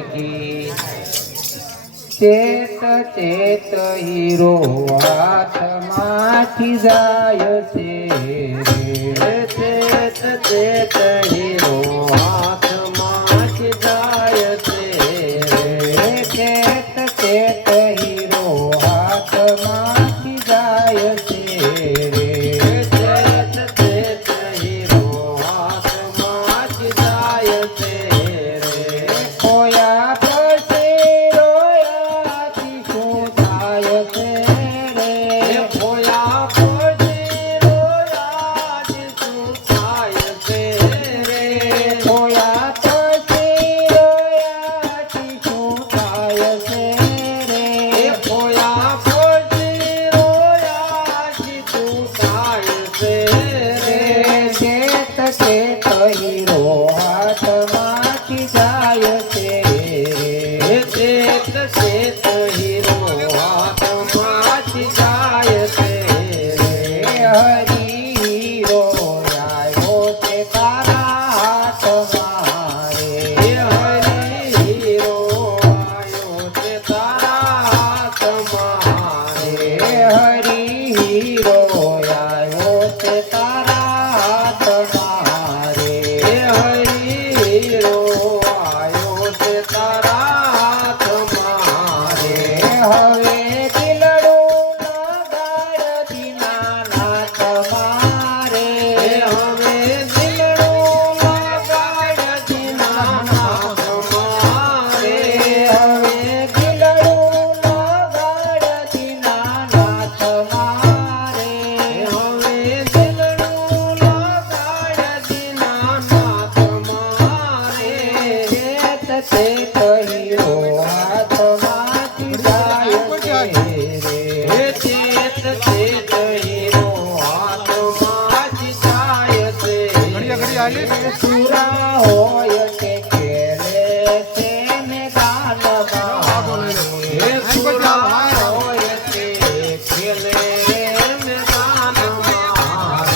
કી ચેત ચેત hero હાથમાંથી જાય છે રે ચેત ચેત હીરો હાથમાંથી જાય છે રે ચેત ચેત હીરો હાથમાંથી જાય છે રે ચેત ચેત હીરો હાથમાંથી જાય છે રે ખોયા પછી રોયાથી શું થાય છે રે ખોયા પછી રોયાથી શું થાય છે રે ખોયા પછી રોયાથી શું થાય છે રે ખોયા પછી રોયાથી શું થાય છે રે ચેત ચેત હીરો હાથમાંથી જાય છે રે ચેત ચેત હીરો હાથમાંથી જાય છે રે હરી હીરો આવ્યો છે તારા હાથમાં રે હરી હીરો આવ્યો છે તારા હાથમાં રે હરી હીરો આવ્યો છે તારા હાથમાં રે હરી હીરો આવ્યો છે તારા હાથમાં રે હવે દિલડું લગાડ દીનાનાથ મારે હવે દિલડું લગાડ દીનાનાથ મારે હવે દિલડું લગાડ દીનાનાથ મારે હવે દિલડું લગાડ દીનાનાથ મારે ચેત ચેત હીરો હાથમાંથી જાય છે રે ચેત ચેત હીરો હાથમાંથી જાય છે સુરા હોય કે ખેલે છે ને ગાનમાં સુરા હોય કે ખેલે ને ગાનમાં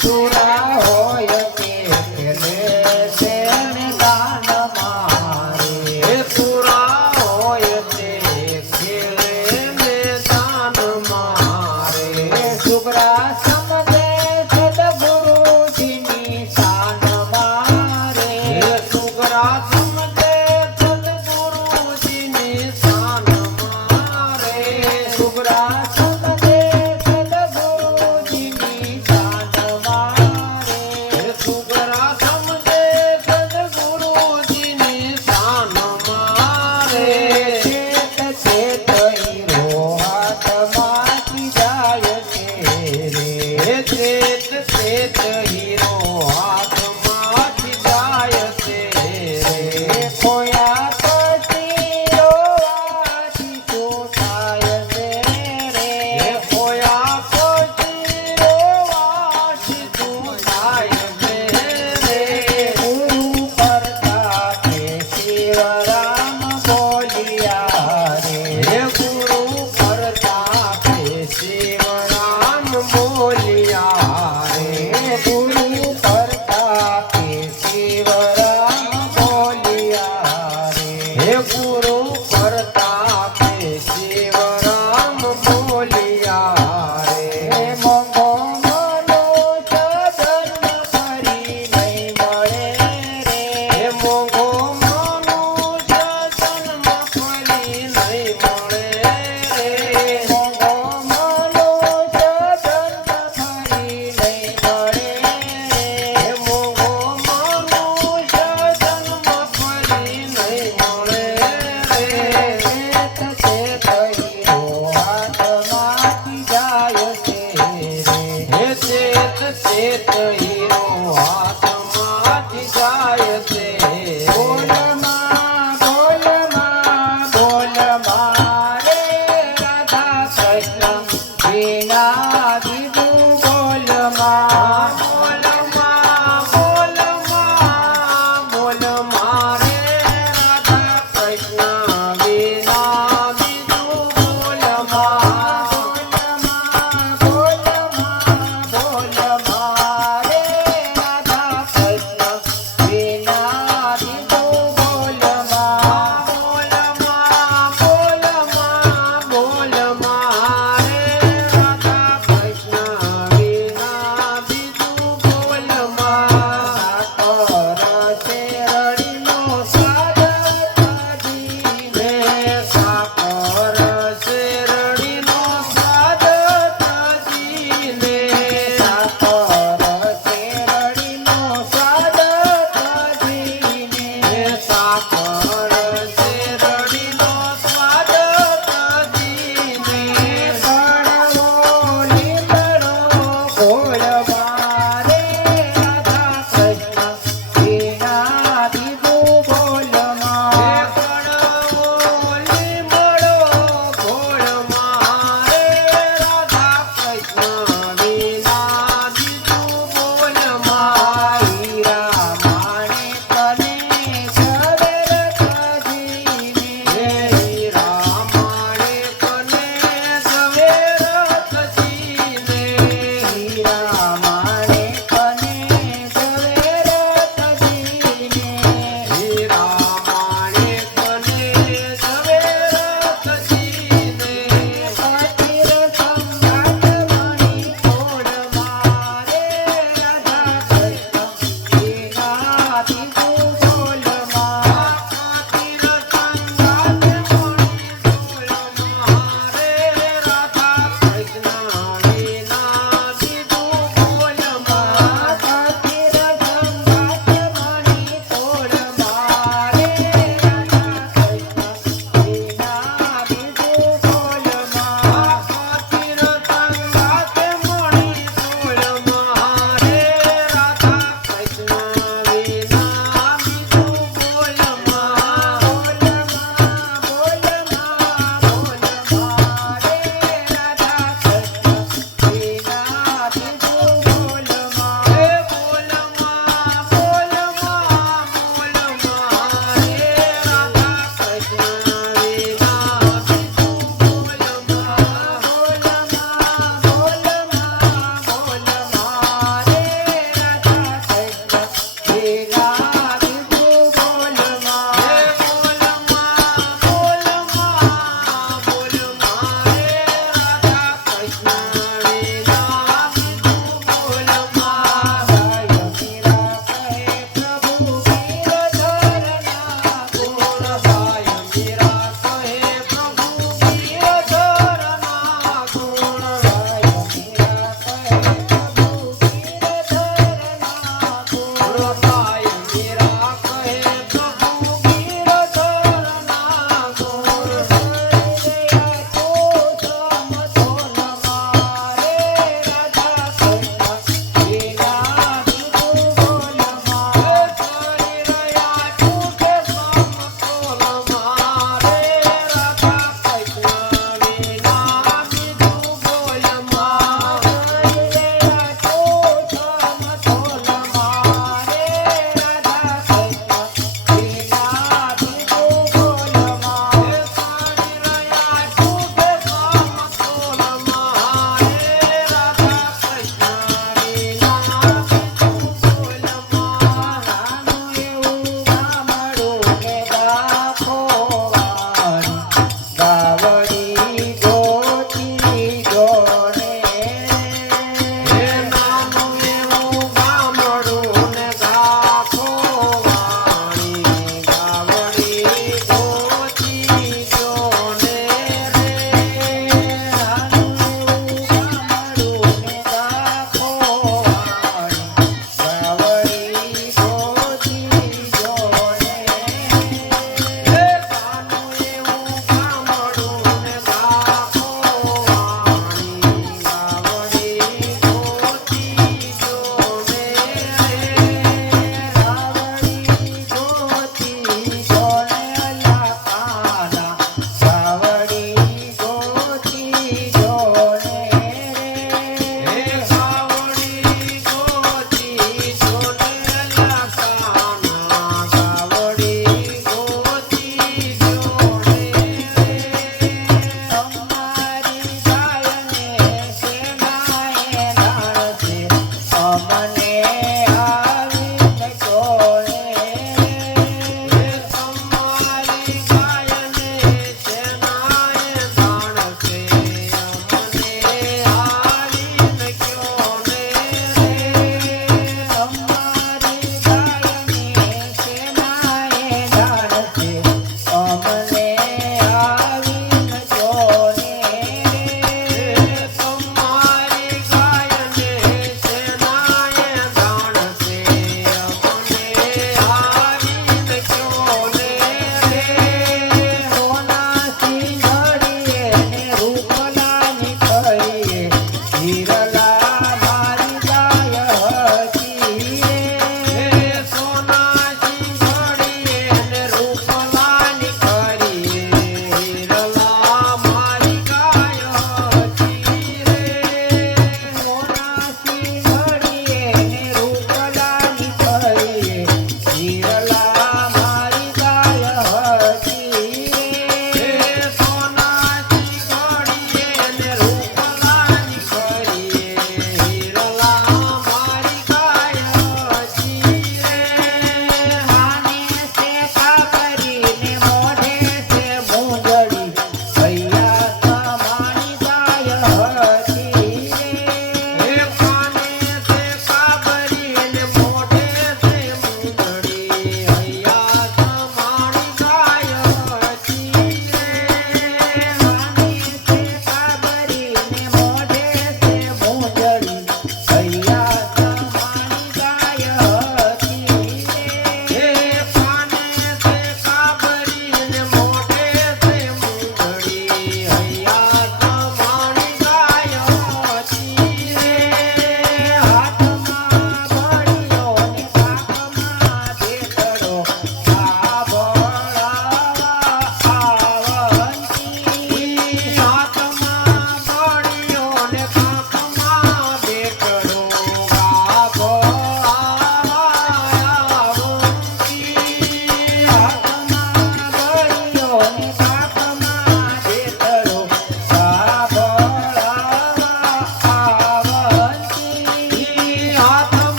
સુરા હોય કે ખેલે છે ને ગાનમાં સુરા હોય કે ખેલે ને ગાનમાં સુગરા સમજે સદગુરુજીની શાન મારે સુગરા સમજે સદગુરુજીની શાન મારે સુગરા સમજે સદગુરુજીની શાન મારે સુગરા સમજે સદગુરુજીની શાન મારે ચેત ચેત હીરો હાથમાંથી જાય છે રે ચેત ચેત હીરો હાથમાંથી જાય છે રે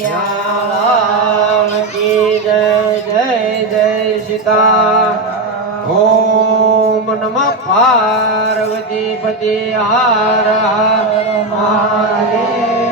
કનૈયા કી જય જય જય સીતા ઓમ નમઃ પાર્વતી પતિ હર હર મહાદેવ